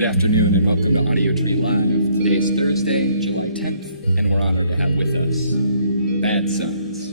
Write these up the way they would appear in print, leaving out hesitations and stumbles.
Good afternoon and welcome to Audio Tree Live. Today is Thursday, July 10th, and we're honored to have with us Bad Sons.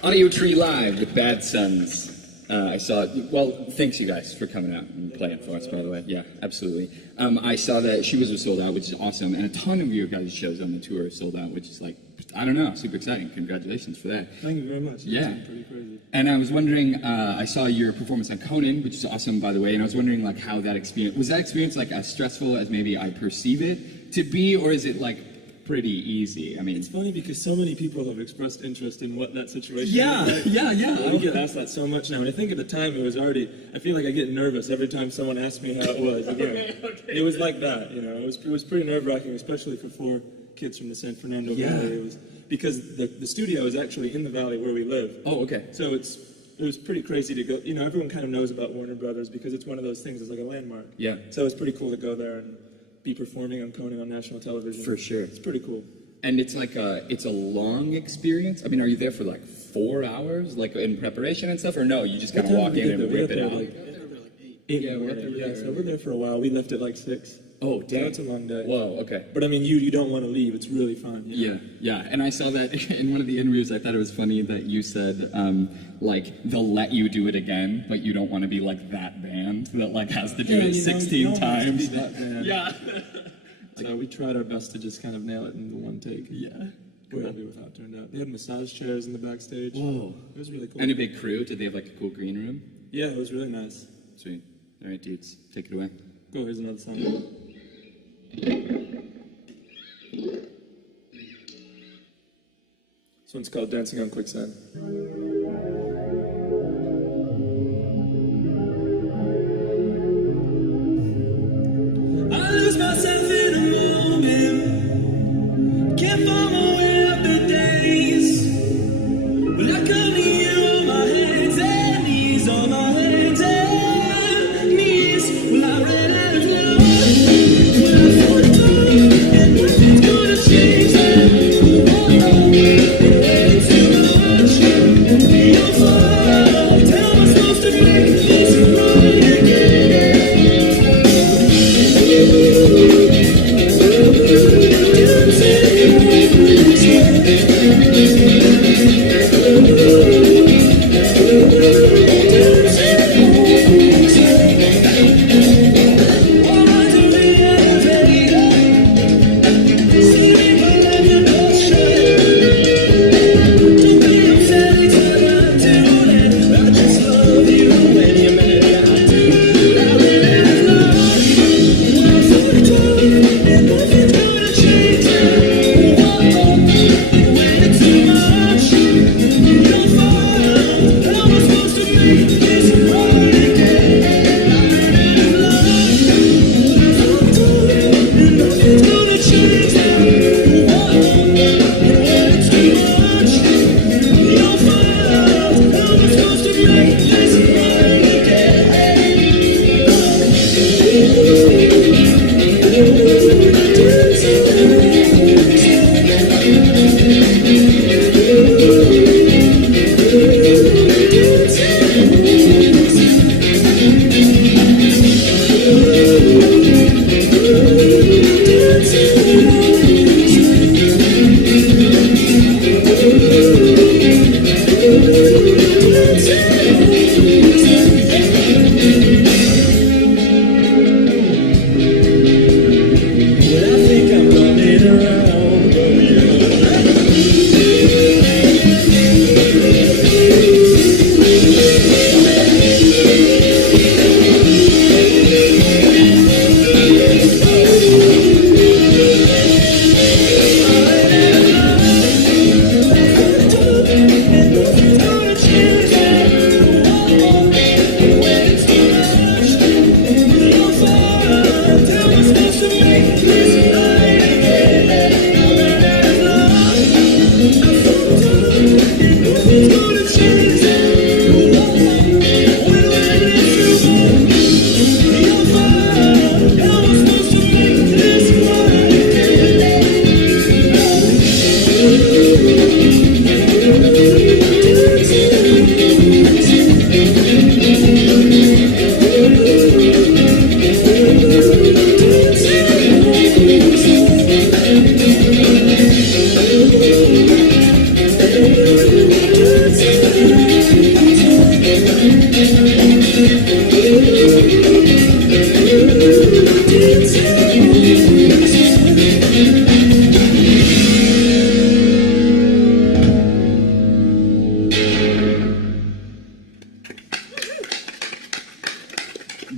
Audio Tree Live with Bad Sons. I saw, well, thanks you guys for coming out and playing for us, by the way. Yeah, absolutely. I saw that She Was sold out, which is awesome, and a ton of your guys' shows on the tour are sold out, which is like, I don't know, super exciting. Congratulations for that. Thank you very much. Yeah. It's pretty crazy. And I was wondering, I saw your performance on Conan, which is awesome, by the way, and I was wondering, like, how that experience, was that experience, like, as stressful as maybe I perceive it to be, or is it, like, pretty easy? I mean, It's funny because so many people have expressed interest in what that situation yeah, is like. yeah. We get asked that so much now, and I think at the time it was already, I feel like I get nervous every time someone asks me how it was. Again, It was like that, you know, it was pretty nerve-wracking, especially for four kids from the San Fernando Valley. It was, because the studio is actually in the valley where we live. Oh, okay. So it was pretty crazy to go, you know, everyone kind of knows about Warner Brothers because it's one of those things, it's like a landmark. Yeah. So it's pretty cool to go there and be performing on Conan on national television. For sure. It's pretty cool. And it's like it's a long experience. I mean, are you there for like 4 hours, like in preparation and stuff, or no? You just kind of walk in and rip it out. So we're there for a while. We left at like 6. Oh, damn. That's a long day. Whoa, okay. But I mean, you don't want to leave. It's really fun. You know? Yeah. And I saw that in one of the interviews. I thought it was funny that you said, like, they'll let you do it again, but you don't want to be like that band that like has to do it 16 times. That band. Yeah. So we tried our best to just kind of nail it in the one take. Yeah. We're happy with how it turned out. They had massage chairs in the backstage. Whoa. It was really cool. And a big crew. Did they have like a cool green room? Yeah, it was really nice. Sweet. All right, dudes, take it away. Go, here's another song. This one's called Dancing on Quicksand. I lose myself in a moment, can't find my way up the days. But I come to you on my hands and knees, on my hands and knees. Well, I ran out of love when I thought it through, and nothing's gonna change that. It's too much. Your fault. How am I supposed to make this right again?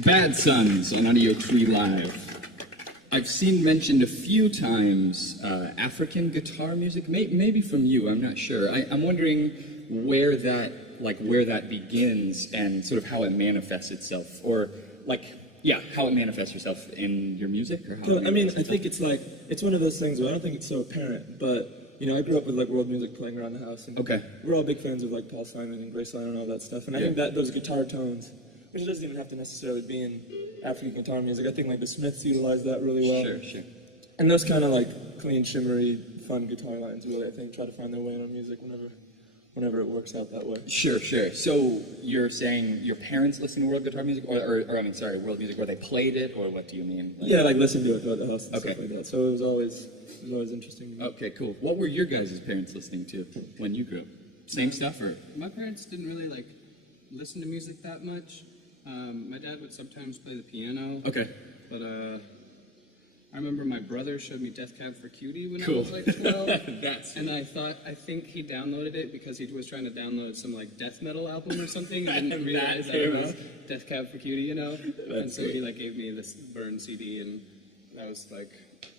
Bad Sons on Audio Tree Live. I've seen mentioned a few times African guitar music, maybe from you, I'm not sure. I'm wondering where that begins and sort of how it manifests itself, or how it manifests yourself in your music, or how So, I mean, I think it's one of those things where I don't think it's so apparent, but I grew up with world music playing around the house, and Okay. we're all big fans of Paul Simon and Grace Line and all that stuff, and I think that those guitar tones, which doesn't even have to necessarily be in African guitar music, I think the Smiths utilize that really well. Sure. And those kind of clean, shimmery, fun guitar lines really, I think, try to find their way in our music whenever it works out that way. Sure. So you're saying your parents listen to world guitar music, or world music, or they played it, or what do you mean? Yeah, listen to it throughout the house and Okay. stuff like that. So it was always interesting to me. Okay, cool. What were your guys' parents listening to when you grew up? Same stuff, or? My parents didn't really listen to music that much. My dad would sometimes play the piano. Okay. But I remember my brother showed me Death Cab for Cutie when I Cool. was like 12. That's And I think he downloaded it because he was trying to download some like death metal album or something and didn't realize that it was Death Cab for Cutie, you know? And so he like gave me this burned CD, and that was like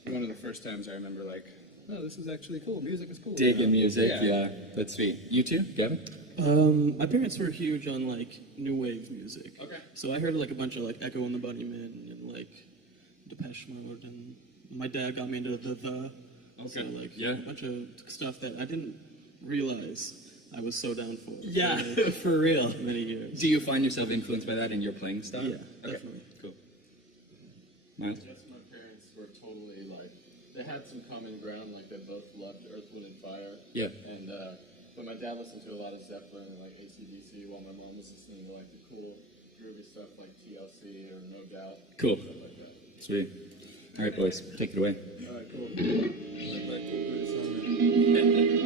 one of the first times I remember like, oh, this is actually cool. Music is cool. digging music. Yeah, that's sweet. You too, Gavin? My parents were huge on like new wave music. Okay. So I heard like a bunch of like Echo and the Bunnymen and like Depeche Mode, and my dad got me into the. So like Yeah. a bunch of stuff that I didn't realize I was so down for. Yeah, For, like, for real. many years. Do you find yourself influenced by that in your playing style? Yeah, Okay, definitely. Cool. Miles? Yes, my parents were totally like, they had some common ground, like they both loved Earth, Wind, and Fire. Yeah. And, but my dad listened to a lot of Zeppelin and like AC/DC, while my mom was listening to like the cool, groovy stuff like TLC or No Doubt. Cool. Stuff like that. Sweet. All right, boys, take it away. All right, cool. Like my cool song.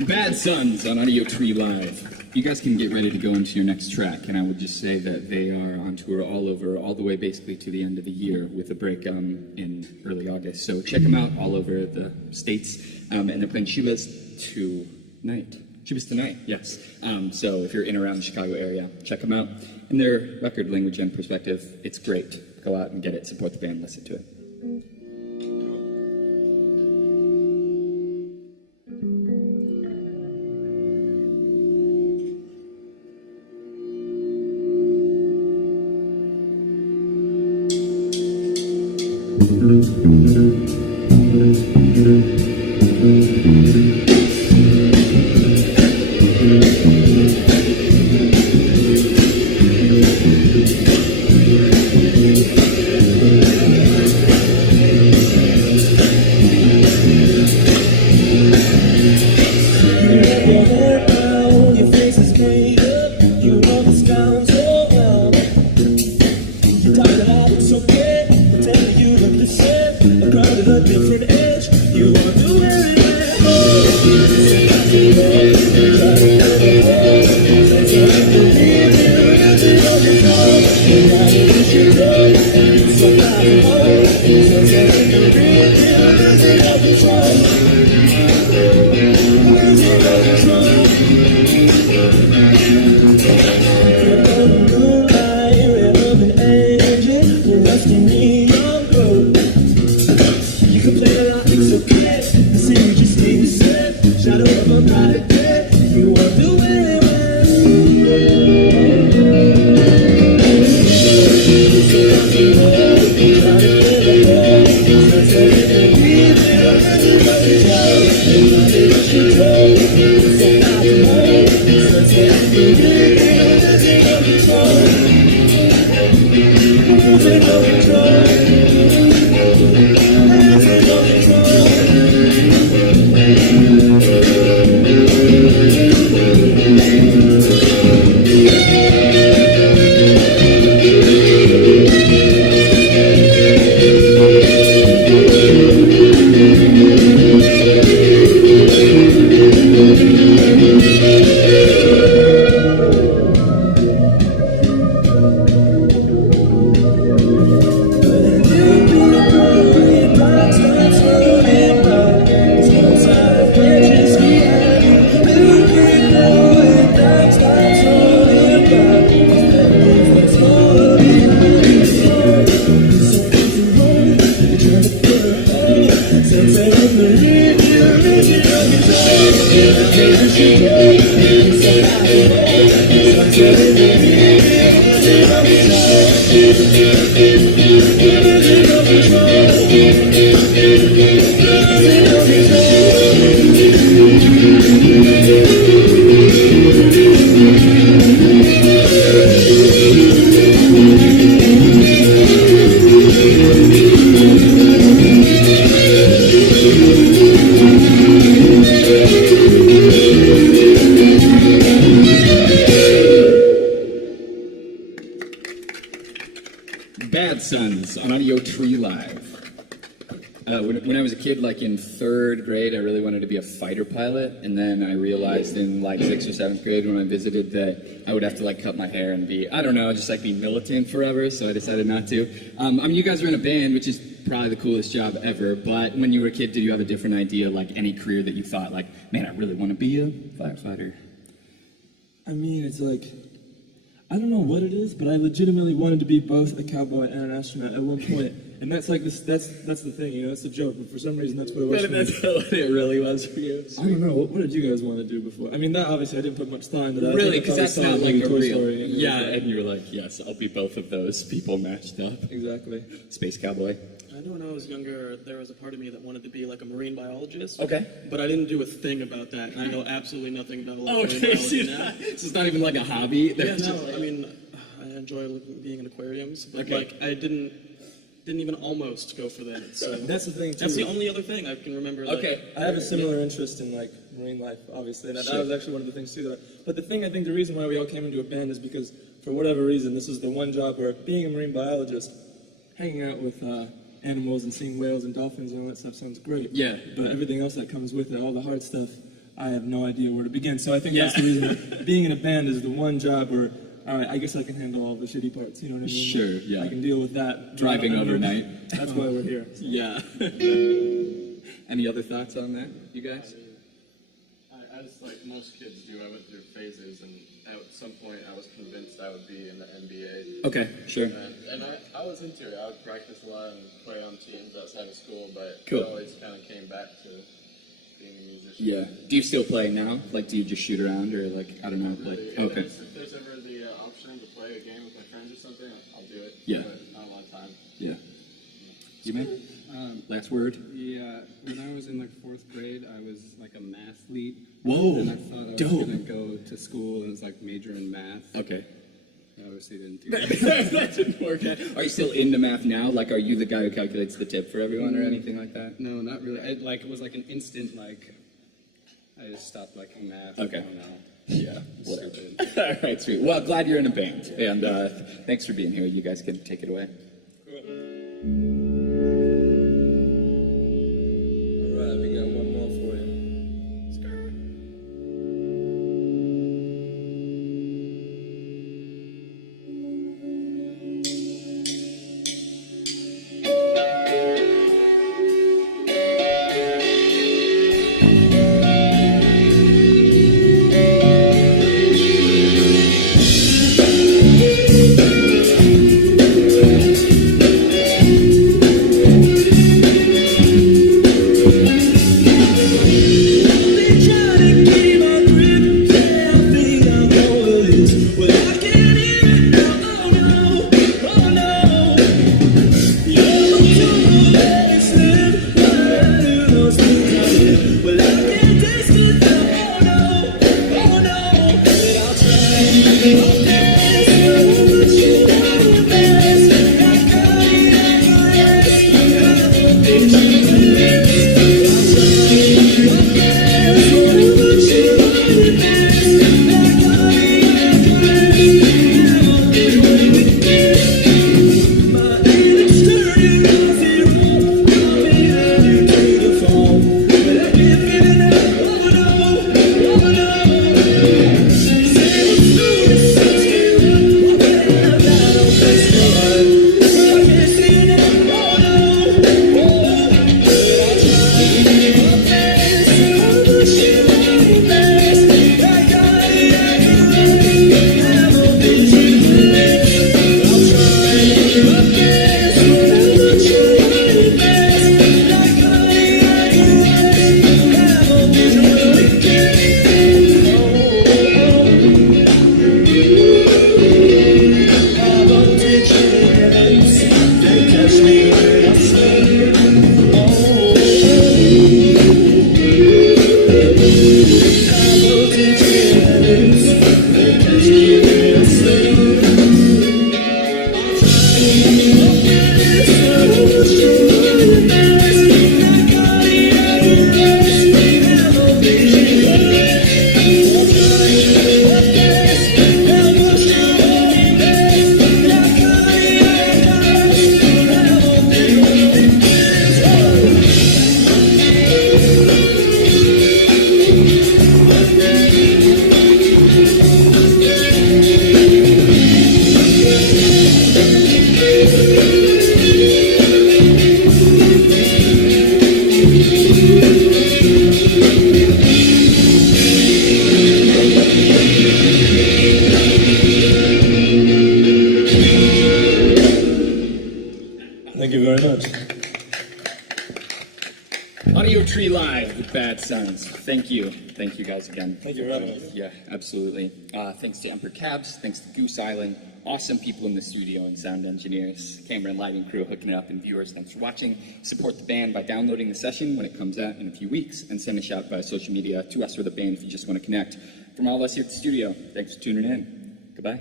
Bad Sons on Audio Tree Live. you guys can get ready to go into your next track, and I would just say that they are on tour all the way basically to the end of the year with a break in early August. So check them out all over the states, and they're playing Chivas tonight. Chivas tonight, yes. So if you're in around the Chicago area, check them out. And their record, Language and Perspective, it's great. Go out and get it, support the band, listen to it. Bad Sons on Audio Tree Live. When I was a kid, like in 3rd grade, I really wanted to be a fighter pilot, and then I realized in like 6th or 7th grade when I visited that I would have to like cut my hair and be, I don't know, just like be militant forever, so I decided not to. I mean, you guys are in a band, which is probably the coolest job ever, but when you were a kid, did you have a different idea, like any career that you thought, like, man, I really want to be a firefighter? I mean, it's like, I don't know what it is, but I legitimately wanted to be both a cowboy and an astronaut at one point. And that's like this. That's the thing, you know. That's the joke. But for some reason, that's what it was. That's what it really was for you. I don't know. What did you guys want to do before? I mean, that obviously I didn't put much thought into that. Really, because that's not like a Toy real. Story Yeah, and you were like, yes, I'll be both of those people matched up. Exactly. Space cowboy. I know when I was younger, there was a part of me that wanted to be like a marine biologist. Okay. But I didn't do a thing about that, and I know absolutely nothing about like, marine Okay, biology so now. it's not even like a hobby. Yeah, no, I mean, I enjoy being in aquariums, but Okay. like I didn't even almost go for that. So That's the thing too. that's the only other thing I can remember. Like, Okay. I have a similar interest in like marine life, obviously, and that was actually one of the things too. But the thing I think the reason why we all came into a band is because for whatever reason, this is the one job where being a marine biologist, hanging out with animals and seeing whales and dolphins and all that stuff sounds great. Yeah. But everything else that comes with it, all the hard stuff, I have no idea where to begin. So I think that's the reason being in a band is the one job where, all right, I guess I can handle all the shitty parts. You know what I mean? Sure, yeah. I can deal with that. Driving overnight. That's why we're here. Yeah. Any other thoughts on that, you guys? As like most kids do, I went through phases, and at some point I was convinced I would be in the NBA. Okay, sure. And I was into it. I would practice a lot and play on teams outside of school, but Cool. it always kind of came back to being a musician. Yeah. Do you still play now? Like, do you just shoot around, or like, I don't know, like, okay. If there's ever the option to play a game with my friends or something, I'll do it. Yeah. But not a lot of time. Yeah. You man? Last word? Yeah, when I was in like 4th grade, I was like a mathlete. Whoa, And I thought I was dope. gonna go to school and was like major in math. Okay. I obviously didn't do that. That didn't work out. Are you still into math now? Like, are you the guy who calculates the tip for everyone or anything like that? No, not really. It was like an instant like I just stopped liking math. Okay. I don't know. Yeah, whatever. Stupid. All right, sweet. Well, glad you're in a band, and thanks for being here. You guys can take it away. All right, we got one more for you. Thank you very much. Audio Tree Live with Bad Sons. Thank you. Thank you guys again. Thank you for having us. Yeah, absolutely. Thanks to Emperor Cabs. Thanks to Goose Island. Awesome people in the studio and sound engineers, camera and lighting crew hooking it up, and viewers. Thanks for watching. Support the band by downloading the session when it comes out in a few weeks, and send a shout via social media to us or the band if you just want to connect. From all of us here at the studio, thanks for tuning in. Goodbye.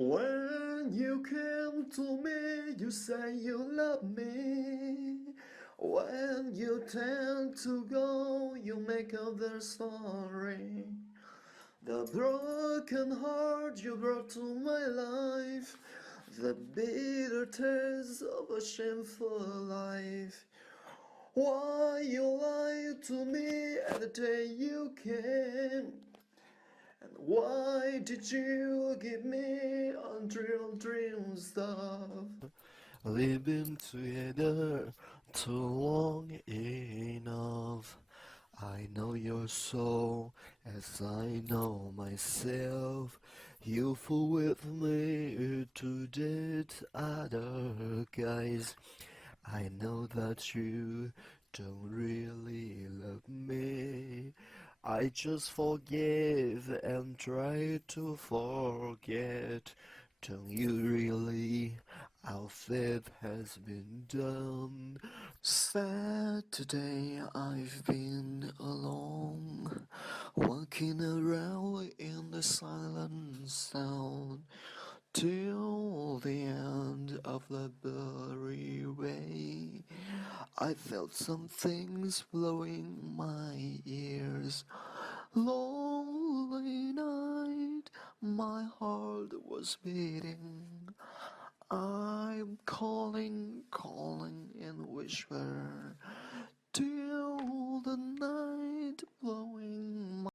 When you came to me, you say you love me. When you tend to go, you make up their story. The broken heart you brought to my life, the bitter taste of a shameful life. Why you lied to me at the day you came? And why did you give me unreal dream stuff? We've been together too long enough. I know your soul as I know myself. You fool with me to date other guys. I know that you don't really love me. I just forgive and try to forget. Don't you really? Our faith has been done. Saturday I've been alone, walking around in the silent sound, till the end of the blurry way. I felt some things blowing my ears. Lonely night, my heart was beating. I'm calling in whisper.